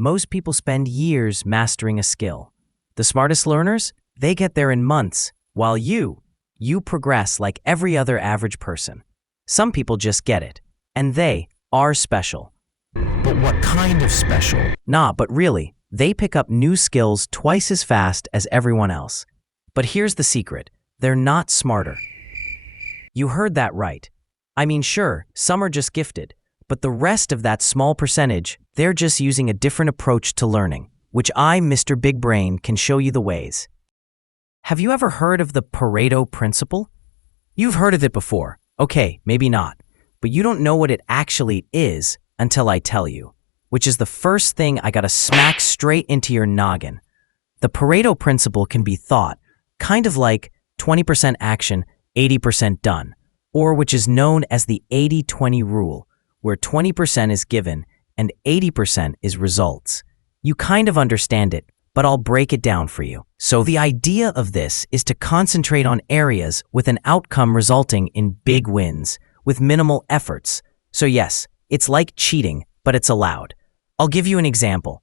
most people spend years mastering a skill. The smartest learners, they get there in months, while you progress like every other average person. Some people just get it, and they are special. But what kind of special? Nah, but really, they pick up new skills twice as fast as everyone else. But here's the secret, they're not smarter. You heard that right. I mean, sure, some are just gifted, but the rest of that small percentage, they're just using a different approach to learning, which I, Mr. Big Brain, can show you the ways. Have you ever heard of the Pareto Principle? You've heard of it before. Okay, maybe not, but you don't know what it actually is until I tell you, which is the first thing I gotta smack straight into your noggin. The Pareto Principle can be thought kind of like 20% action, 80% done, or which is known as the 80-20 rule, where 20% is given and 80% is results. You kind of understand it, but I'll break it down for you. So the idea of this is to concentrate on areas with an outcome resulting in big wins, with minimal efforts. So yes, it's like cheating, but it's allowed. I'll give you an example.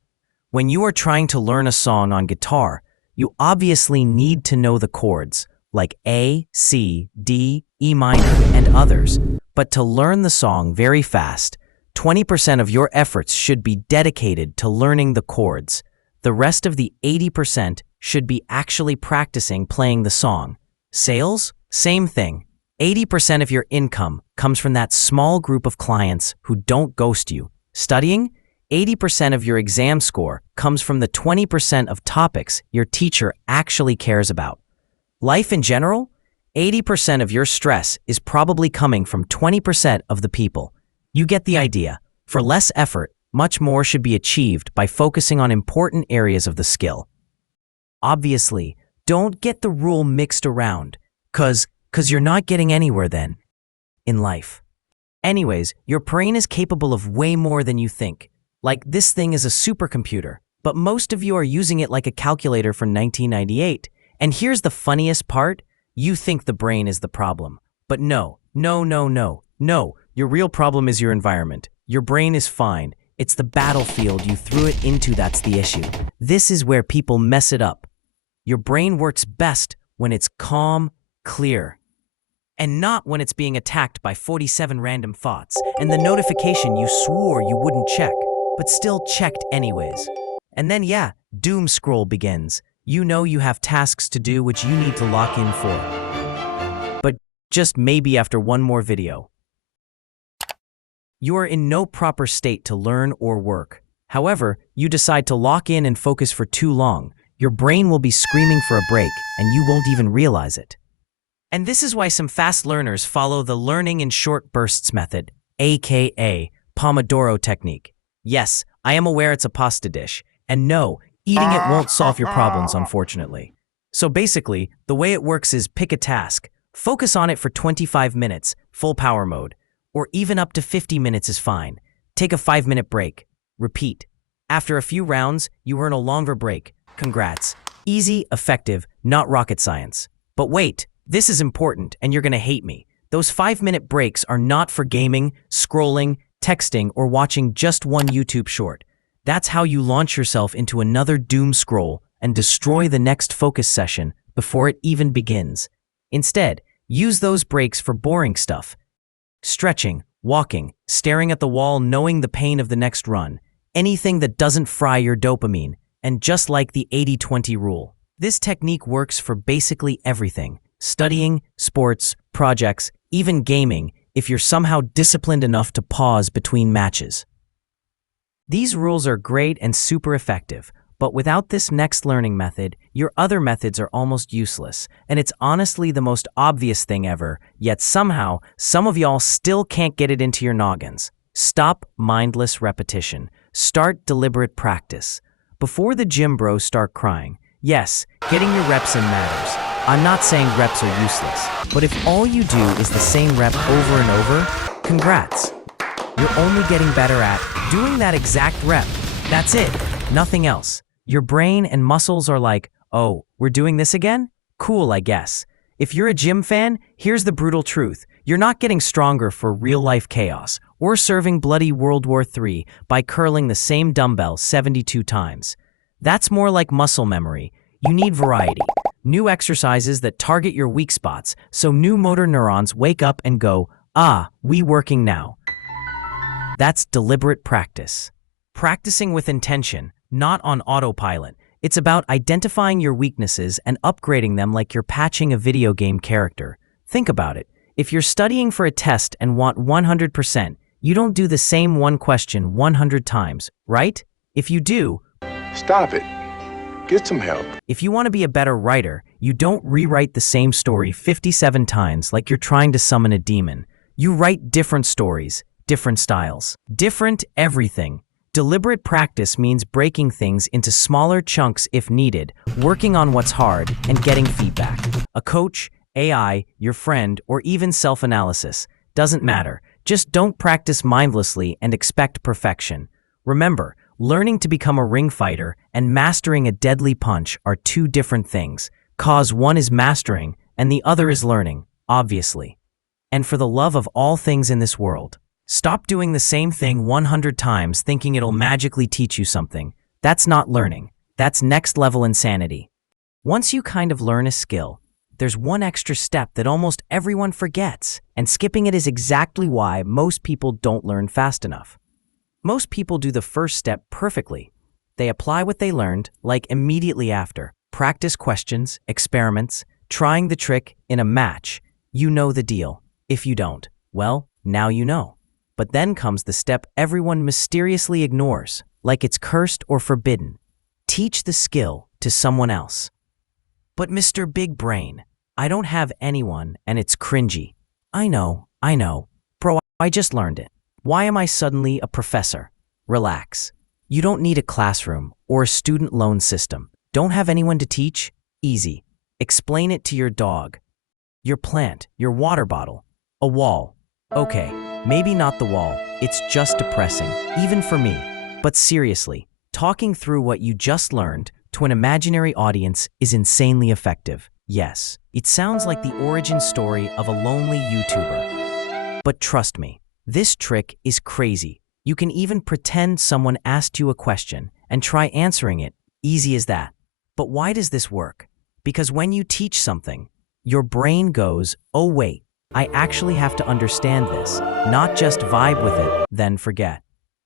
When you are trying to learn a song on guitar, you obviously need to know the chords, like A, C, D, E minor, and others. But to learn the song very fast, 20% of your efforts should be dedicated to learning the chords. The rest of the 80% should be actually practicing playing the song. Sales? Same thing. 80% of your income comes from that small group of clients who don't ghost you. Studying? 80% of your exam score comes from the 20% of topics your teacher actually cares about. Life in general? 80% of your stress is probably coming from 20% of the people. You get the idea. For less effort, much more should be achieved by focusing on important areas of the skill. Obviously, don't get the rule mixed around, cause you're not getting anywhere then in life. Anyways, your brain is capable of way more than you think. Like this thing is a supercomputer, but most of you are using it like a calculator from 1998. And here's the funniest part, you think the brain is the problem. But no, your real problem is your environment. Your brain is fine. It's the battlefield you threw it into that's the issue. This is where people mess it up. Your brain works best when it's calm, clear, and not when it's being attacked by 47 random thoughts and the notification you swore you wouldn't check, but still checked anyways. And then yeah, doom scroll begins. You know you have tasks to do which you need to lock in for. But just maybe after one more video. You are in no proper state to learn or work. However, you decide to lock in and focus for too long. Your brain will be screaming for a break and you won't even realize it. And this is why some fast learners follow the learning in short bursts method, aka Pomodoro Technique. Yes, I am aware it's a pasta dish, and no, eating it won't solve your problems, unfortunately. So basically, the way it works is pick a task, focus on it for 25 minutes, full power mode, or even up to 50 minutes is fine. Take a 5-minute break. Repeat. After a few rounds, you earn a longer break. Congrats. Easy, effective, not rocket science. But wait, this is important and you're gonna hate me. Those 5-minute breaks are not for gaming, scrolling, texting, or watching just one YouTube short. That's how you launch yourself into another doom scroll and destroy the next focus session before it even begins. Instead, use those breaks for boring stuff. Stretching, walking, staring at the wall knowing the pain of the next run. Anything that doesn't fry your dopamine. And just like the 80-20 rule, this technique works for basically everything. Studying, sports, projects, even gaming, if you're somehow disciplined enough to pause between matches. These rules are great and super effective, but without this next learning method, your other methods are almost useless, and it's honestly the most obvious thing ever, yet somehow, some of y'all still can't get it into your noggins. Stop mindless repetition. Start deliberate practice. Before the gym bros start crying, yes, getting your reps in matters. I'm not saying reps are useless, but if all you do is the same rep over and over, congrats. You're only getting better at doing that exact rep. That's it, nothing else. Your brain and muscles are like, oh, we're doing this again? Cool, I guess. If you're a gym fan, here's the brutal truth. You're not getting stronger for real-life chaos or serving bloody World War III by curling the same dumbbell 72 times. That's more like muscle memory. You need variety. New exercises that target your weak spots so new motor neurons wake up and go, we working now. That's deliberate practice. Practicing with intention, not on autopilot. It's about identifying your weaknesses and upgrading them like you're patching a video game character. Think about it. If you're studying for a test and want 100%, you don't do the same one question 100 times, right? If you do, stop it. Get some help. If you want to be a better writer, you don't rewrite the same story 57 times like you're trying to summon a demon. You write different stories, different styles, different everything. Deliberate practice means breaking things into smaller chunks if needed, working on what's hard, and getting feedback. A coach, AI, your friend, or even self-analysis. Doesn't matter. Just don't practice mindlessly and expect perfection. Remember, learning to become a ring fighter and mastering a deadly punch are two different things. Cause one is mastering and the other is learning, obviously. And for the love of all things in this world, stop doing the same thing 100 times thinking it'll magically teach you something. That's not learning. That's next level insanity. Once you kind of learn a skill, there's one extra step that almost everyone forgets, and skipping it is exactly why most people don't learn fast enough. Most people do the first step perfectly. They apply what they learned, like immediately after. Practice questions, experiments, trying the trick in a match. You know the deal. If you don't, well, now you know. But then comes the step everyone mysteriously ignores, like it's cursed or forbidden. Teach the skill to someone else. But Mr. Big Brain, I don't have anyone and it's cringy. I know. Bro, I just learned it. Why am I suddenly a professor? Relax. You don't need a classroom or a student loan system. Don't have anyone to teach? Easy. Explain it to your dog, your plant, your water bottle, a wall. Okay, maybe not the wall. It's just depressing, even for me. But seriously, talking through what you just learned to an imaginary audience is insanely effective. Yes, it sounds like the origin story of a lonely YouTuber. But trust me, this trick is crazy. You can even pretend someone asked you a question and try answering it. Easy as that. But why does this work? Because when you teach something, your brain goes, oh wait, I actually have to understand this, not just vibe with it, then forget.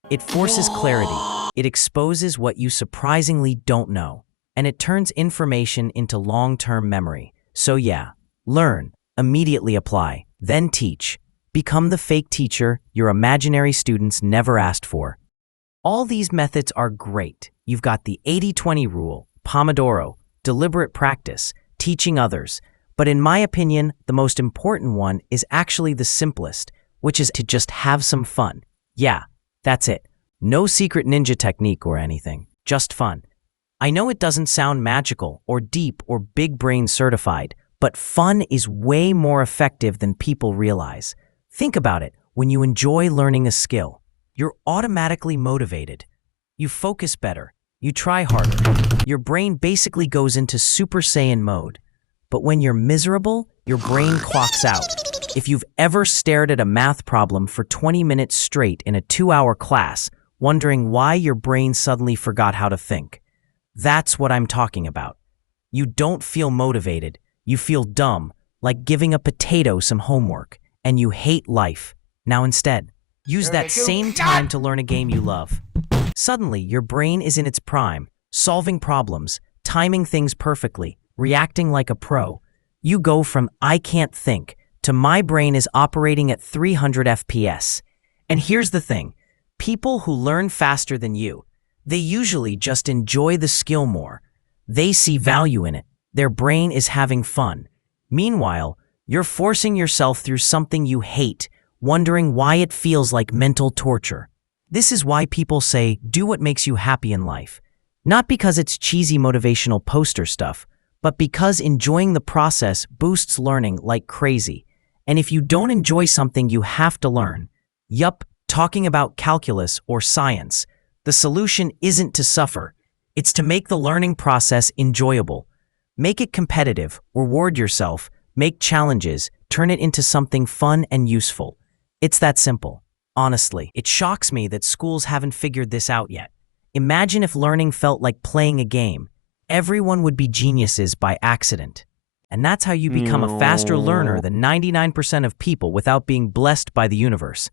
It forces clarity. It exposes what you surprisingly don't know, and it turns information into long-term memory. So yeah, learn, immediately apply, then teach. Become the fake teacher your imaginary students never asked for. All these methods are great. You've got the 80-20 rule, Pomodoro, deliberate practice, teaching others. But in my opinion, the most important one is actually the simplest, which is to just have some fun. Yeah, that's it. No secret ninja technique or anything, just fun. I know it doesn't sound magical or deep or big brain certified, but fun is way more effective than people realize. Think about it. When you enjoy learning a skill, you're automatically motivated. You focus better. You try harder. Your brain basically goes into Super Saiyan mode. But when you're miserable, your brain clocks out. If you've ever stared at a math problem for 20 minutes straight in a 2-hour class, wondering why your brain suddenly forgot how to think, that's what I'm talking about. You don't feel motivated. You feel dumb, like giving a potato some homework, and you hate life. Now instead, use that same time to learn a game you love. Suddenly, your brain is in its prime, solving problems, timing things perfectly, reacting like a pro. You go from I can't think to my brain is operating at 300 FPS. And here's the thing, people who learn faster than you, they usually just enjoy the skill more. They see value in it. Their brain is having fun. Meanwhile, you're forcing yourself through something you hate, wondering why it feels like mental torture. This is why people say, do what makes you happy in life. Not because it's cheesy motivational poster stuff, but because enjoying the process boosts learning like crazy. And if you don't enjoy something you have to learn, talking about calculus or science, the solution isn't to suffer. It's to make the learning process enjoyable. Make it competitive, reward yourself, make challenges, turn it into something fun and useful. It's that simple. Honestly, it shocks me that schools haven't figured this out yet. Imagine if learning felt like playing a game. Everyone would be geniuses by accident. And that's how you become a faster learner than 99% of people without being blessed by the universe.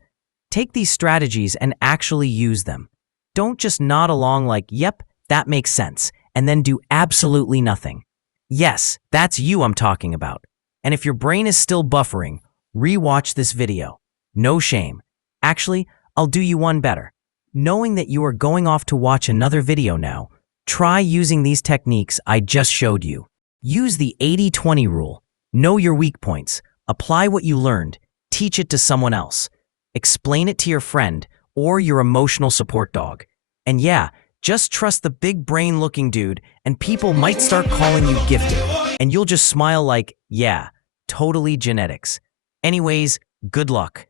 Take these strategies and actually use them. Don't just nod along like, yep, that makes sense, and then do absolutely nothing. Yes, that's you I'm talking about. And if your brain is still buffering, re-watch this video. No shame. Actually, I'll do you one better. Knowing that you are going off to watch another video now, try using these techniques I just showed you. Use the 80-20 rule. Know your weak points. Apply what you learned. Teach it to someone else. Explain it to your friend or your emotional support dog. And yeah, just trust the big brain-looking dude and people might start calling you gifted. And you'll just smile like, yeah, totally genetics. Anyways, good luck.